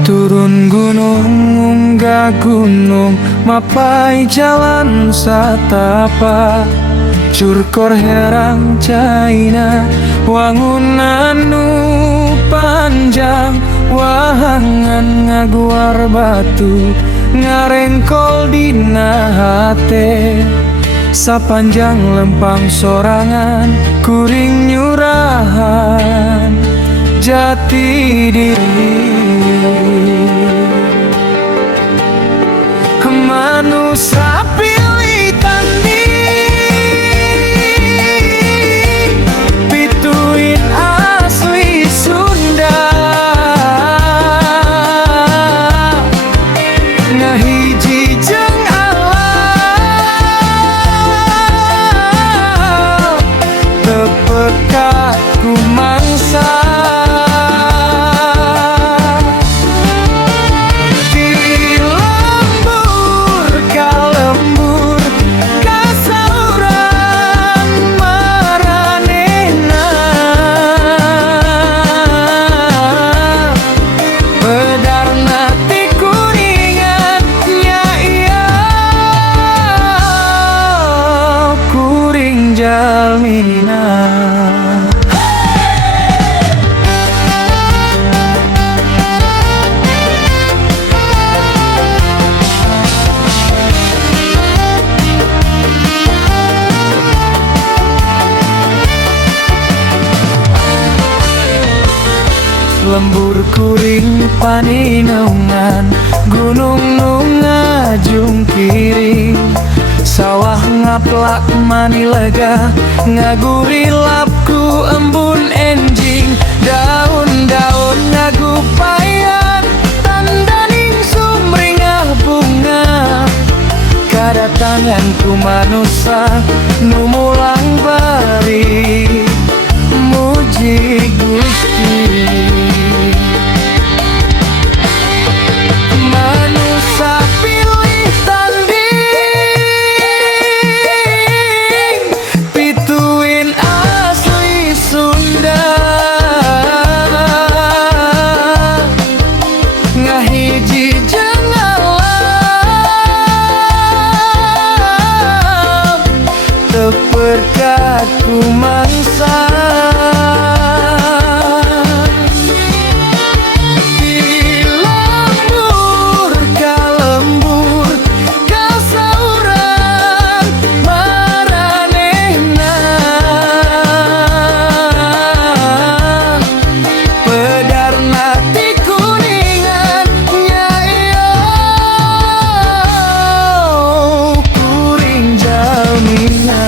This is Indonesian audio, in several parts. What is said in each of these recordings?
Turun gunung, munggah gunung, mapai jalan satapa. Curkor herang China, wangunan nu panjang, wahangan ngaguar batu, ngarengkol dina hate. Sapanjang lempang sorangan, kuring nyurahan jati diri. Manusia pilih tanding, pituin asli Sunda, ngahiji jeung alam, tepekat ku mangsa. Jalmina lembur kuring paninungan, gunung nu ngajung kiring, sawah ngaplak mani lega, ngagurilap ku embun enjing. Daun-daun ngagupayan, tandaning sumringah bunga, kadatangan ku manusia nu mulang bari, muji Gusti. Berkat ku mangsa, di lembur ka lembur, ka sauran maranehna, pedarna ti kuningan nyaiyo, kuring jalmina.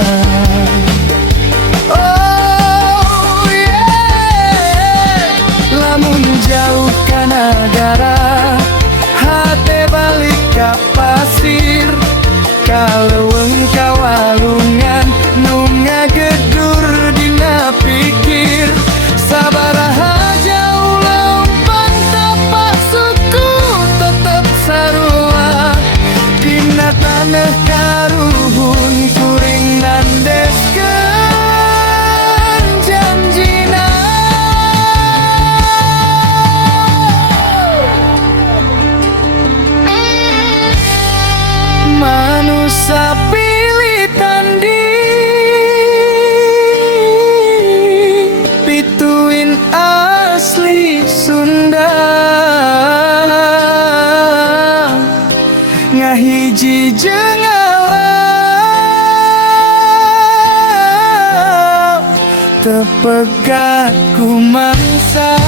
Jauh ka nagara, hate balik ka pasir, kaleuweung ka walungan, nu ngagedur dina pikir. Sabaraha jauh leumpang tapak suku tetep sarua, dina taneuh karuhun kuring nandeskeun janjina. Manusia pilih tanding, pituin asli Sunda, ngahiji jeung alam, tepegat ku mangsa.